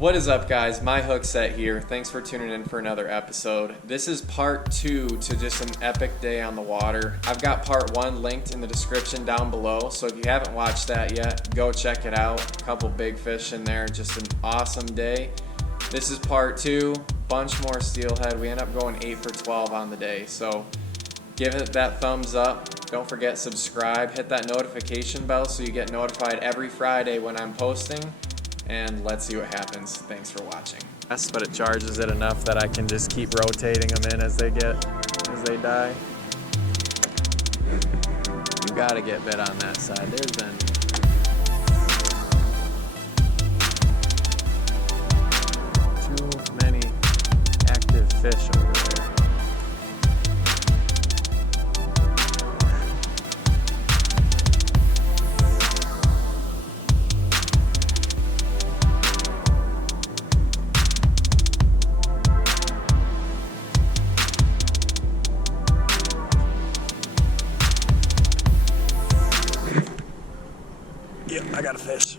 What is up, guys? My hook set here. Thanks for tuning in for another episode. This is part 2 to just an epic day on the water. I've got part 1 linked in the description down below, so if you haven't watched that yet, go check it out. A couple big fish in there, just an awesome day. This is part 2, bunch more steelhead. We end up going 8 for 12 on the day, so give it that thumbs up. Don't forget subscribe, hit that notification bell so you get notified every Friday when I'm posting. And let's see what happens. Thanks for watching. Yes, but it charges it enough that I can just keep rotating them in as they die. You gotta get bit on that side. There's been too many active fish over there. Yep, I got a fish.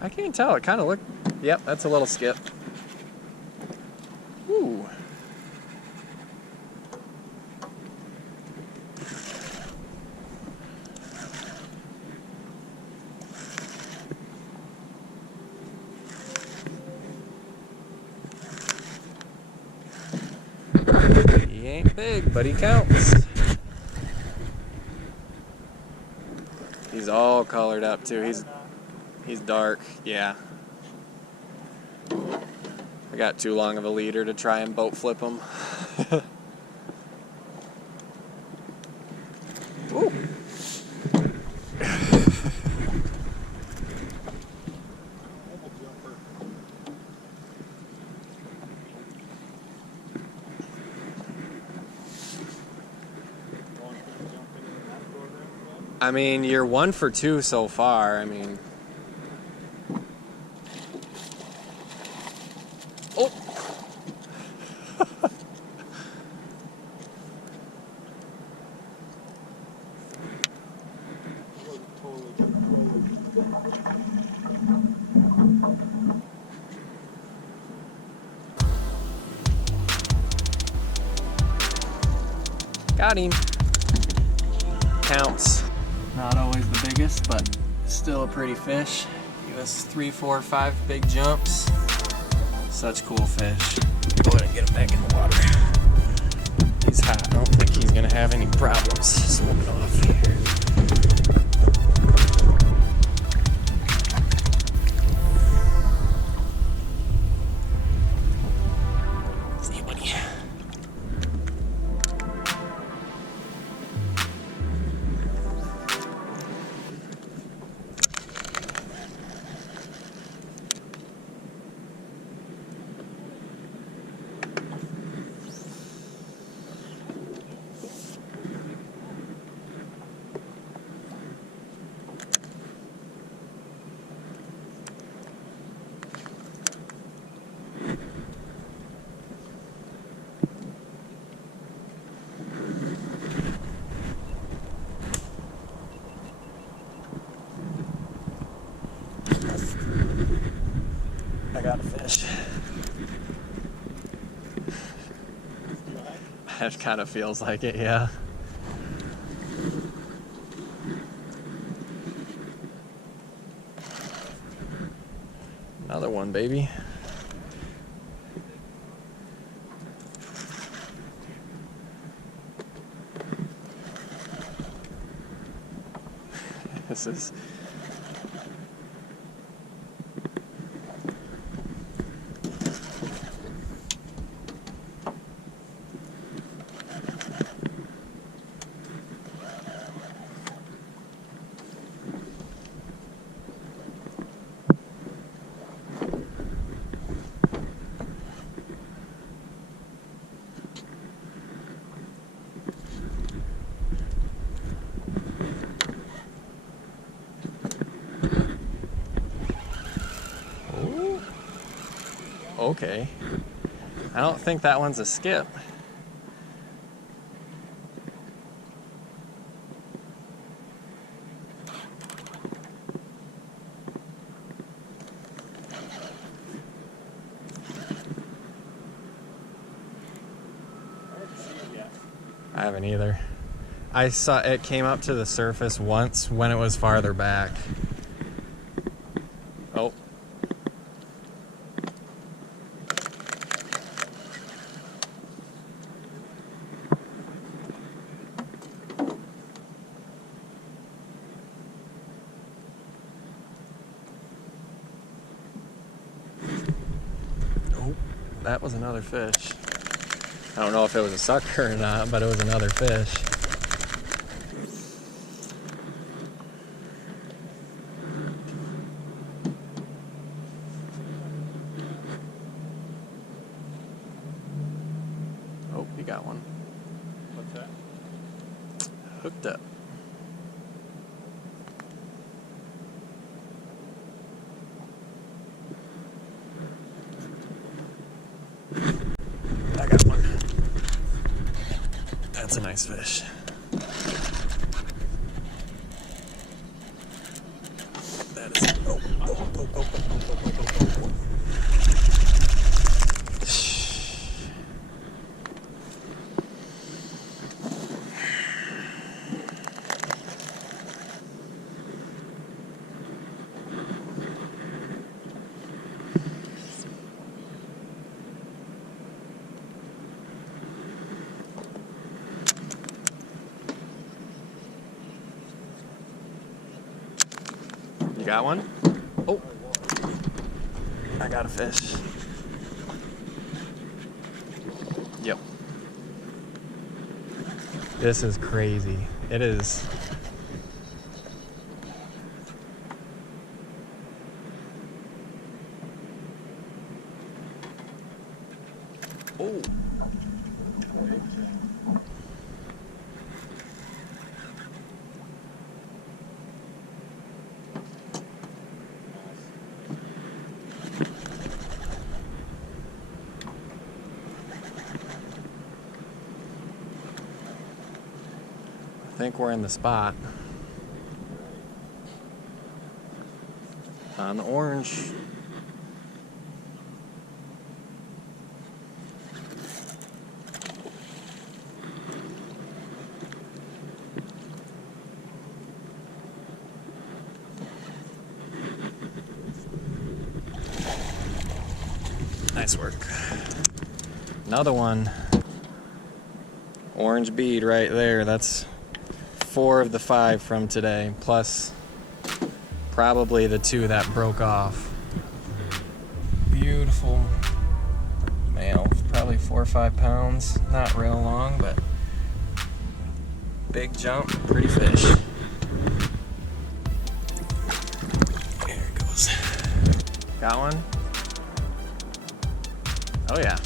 I can't tell. It kind of looked... Yep, that's a little skip. Ooh. He ain't big, but he counts. He's all colored up too. He's dark, yeah. I got too long of a leader to try and boat flip him. Ooh. I mean, you're 1 for 2 so far. I mean, oh, got him. Counts. Not always the biggest, but still a pretty fish. Give us 3, 4, 5 big jumps. Such cool fish. Go ahead and get him back in the water. He's hot. I don't think he's gonna have any problems swimming off here. See, buddy. I got a fish. It kind of feels like it, yeah. Another one, baby. This is... Okay. I don't think that one's a skip. I haven't either. I saw it came up to the surface once when it was farther back. Oh. Oh, that was another fish. I don't know if it was a sucker or not, but it was another fish. Oh, you got one. What's that? Hooked up. I got one. That's a nice fish. That is. Oh. You got one? Oh, I got a fish. Yep. This is crazy. It is. Oh. I think we're in the spot. On the orange. Nice work. Another one. Orange bead right there. That's 4 of the 5 from today, plus probably the 2 that broke off. Beautiful male, probably 4 or 5 pounds. Not real long, but big jump, pretty fish. There it goes. Got one? Oh yeah.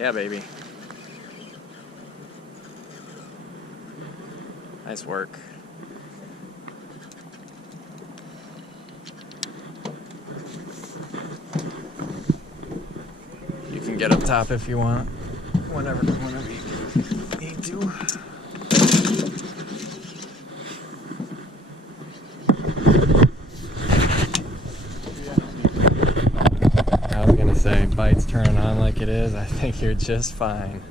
Yeah, baby. Nice work. You can get up top if you want. Whenever you need to. I was gonna say, bite's turning on like it is. I think you're just fine.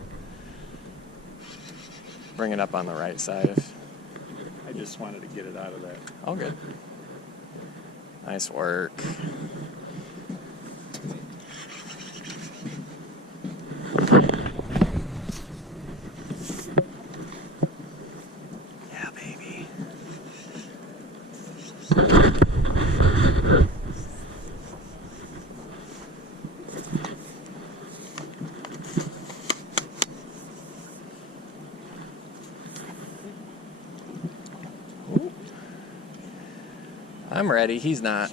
Bring it up on the right side if. I just wanted to get it out of that. All good. Nice work. Yeah, baby. I'm ready. He's not.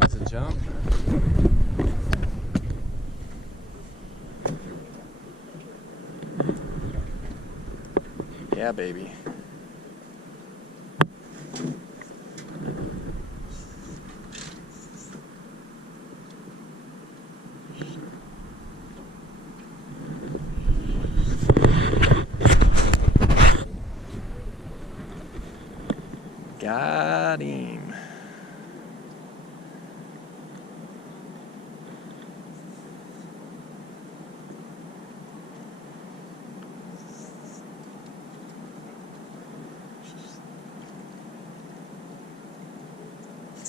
That's a jump. Yeah, baby. Got him.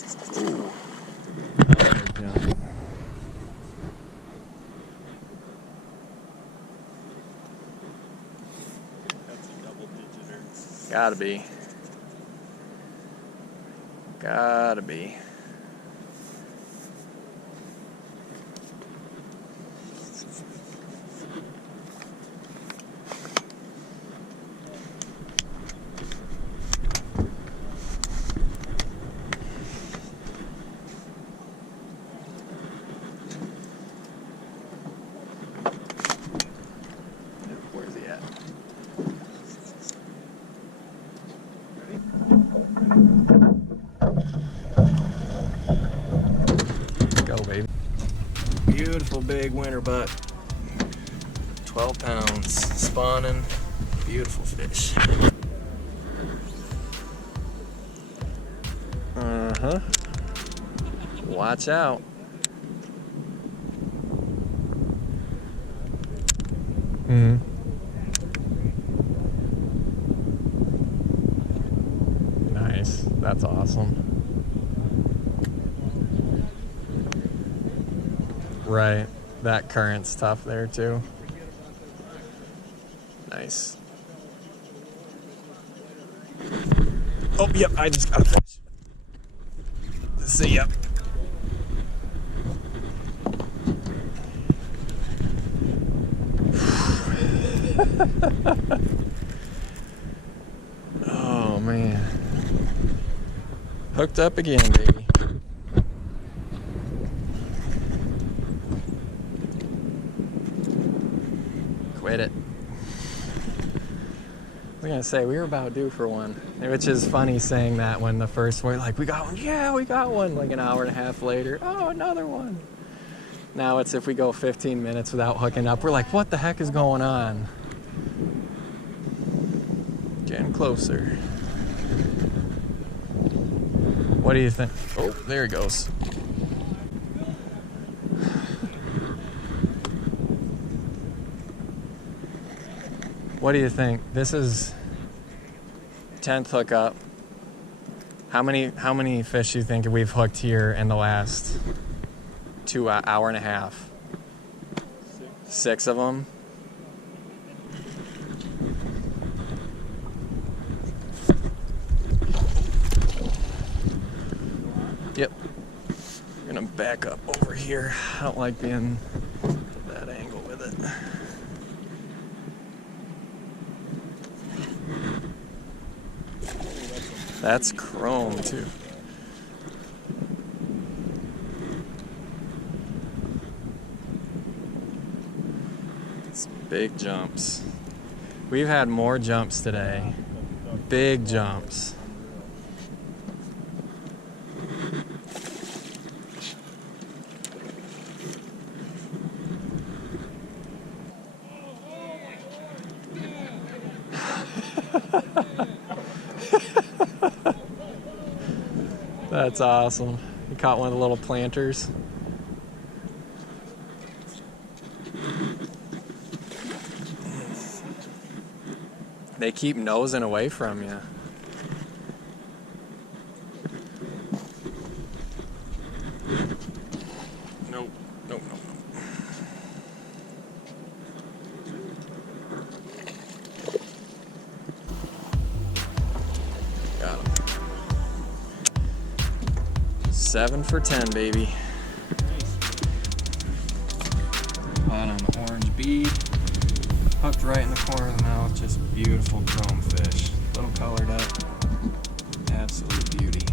Ooh. That's a double digiter. Gotta be. Gotta be. Where's he at? Go, baby. Beautiful big winter butt. 12 pounds. Spawning. Beautiful fish. Uh-huh. Watch out. Mm-hmm. Nice. That's awesome. Right. That current's tough there too. Nice. Oh, yep, I just got a fish. See ya. Oh, man. Hooked up again, baby. Quit it. I was gonna say, we were about due for one, which is funny saying that when the first we're like, we got one, yeah, we got one. Like an hour and a half later, oh, another one. Now it's if we go 15 minutes without hooking up, we're like, what the heck is going on? Getting closer. What do you think? Oh, there he goes. What do you think? This is 10th hookup. How many fish do you think we've hooked here in the last hour and a half? Six of them. Yep. I'm gonna back up over here. I don't like being at that angle with it. That's chrome too. It's big jumps. We've had more jumps today. Big jumps. That's awesome. You caught one of the little planters. They keep nosing away from you. Nope, nope, nope, nope. Got him. 7 for 10, baby. Caught on the orange bead. Hooked right in the corner of the mouth. Just beautiful chrome fish. Little colored up. Absolute beauty.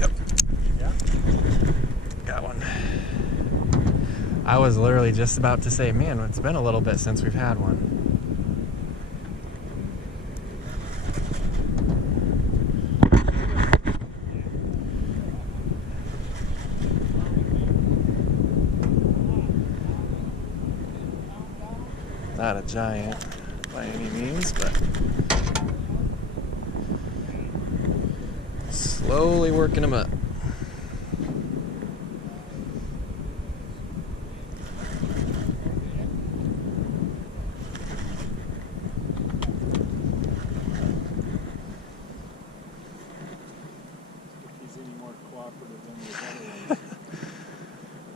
Yep. Yeah? Got one. I was literally just about to say, man, it's been a little bit since we've had one. Not a giant by any means, but slowly working them up.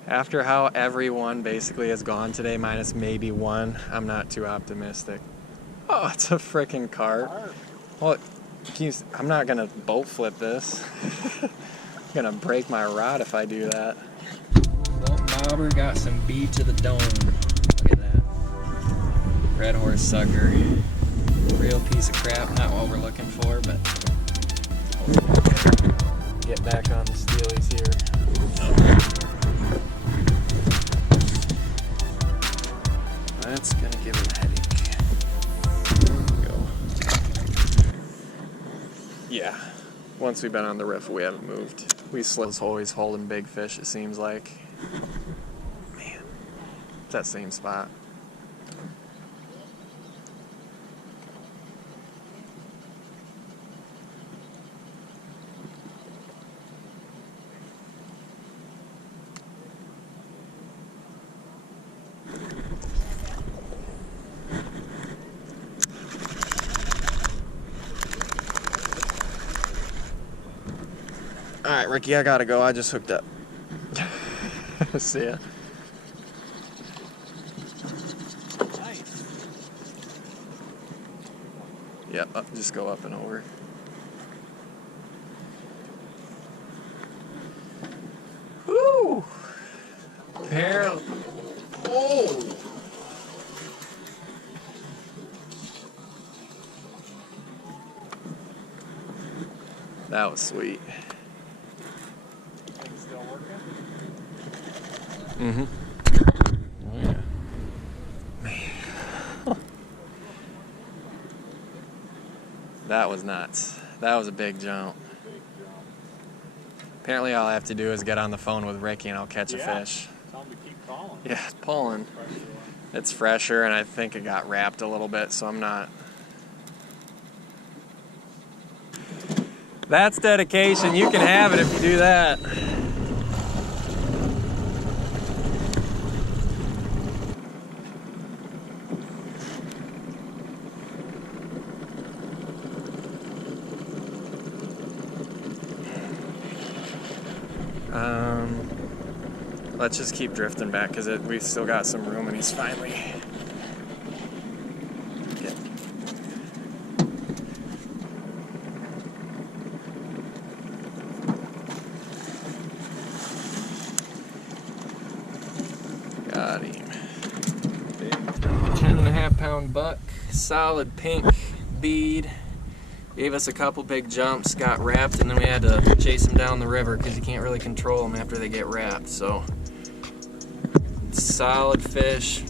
After how everyone basically has gone today, minus maybe one, I'm not too optimistic. Oh, it's a freaking carp. Well, I'm not gonna boat flip this. I'm gonna break my rod if I do that. Boat bobber got some bead to the dome. Look at that. Red horse sucker. Real piece of crap, not what we're looking for, but get back on the steelies here. That's gonna give him a headache. There we go. Yeah, once we've been on the riff, we haven't moved. We was always holding big fish, it seems like. Man, it's that same spot. All right, Ricky, I gotta go. I just hooked up. See ya. Nice. Yep, just go up and over. Woo! Apparently. Oh! That was sweet. Still working? Mm-hmm. Oh, yeah. Man. That was nuts. That was a big jump. Apparently all I have to do is get on the phone with Ricky and I'll catch a fish. Tell him to keep calling. Yeah, it's pulling. It's fresher and I think it got wrapped a little bit, so I'm not. That's dedication. You can have it if you do that. Let's just keep drifting back because we've still got some room and he's finally got him. Big 10.5 pound buck, solid pink bead. Gave us a couple big jumps, got wrapped, and then we had to chase him down the river because you can't really control them after they get wrapped. So, solid fish,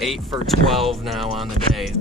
8 for 12 now on the day.